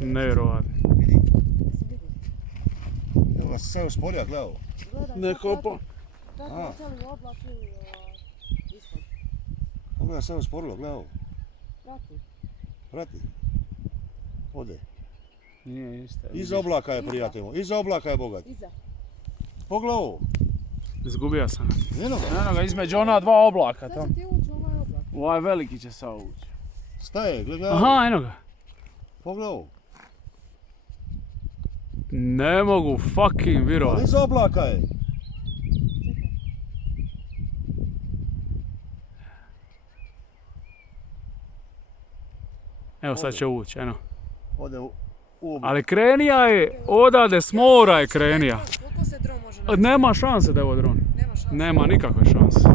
Nevjerovatno. Evo ga se sve usporio, gledao. Ne kopo. Pogledaj, sve usporilo, gledao. Prati. Prati. Ode. Nije isto. Iza oblaka je, prijatelj moj. Iza oblaka je, bogat. Iza. Pogledaj ovo. Izgubio sam. Eno ga. Eno ga, između ona dva oblaka Sad tamo. će ti ući u ovaj oblak. U ovaj veliki će se ući. Staje, gledaj. Aha, eno ga. Pogledaj ovo. Ne mogu fucking virovat. Iza oblaka je. Evo sad će ući, eno. Ode u oblak. Ali krenija je, odade s mora je krenija. Koliko se dron može naći? Nema šanse da je ovo dron. Nema šanse. Nema nikakve šanse.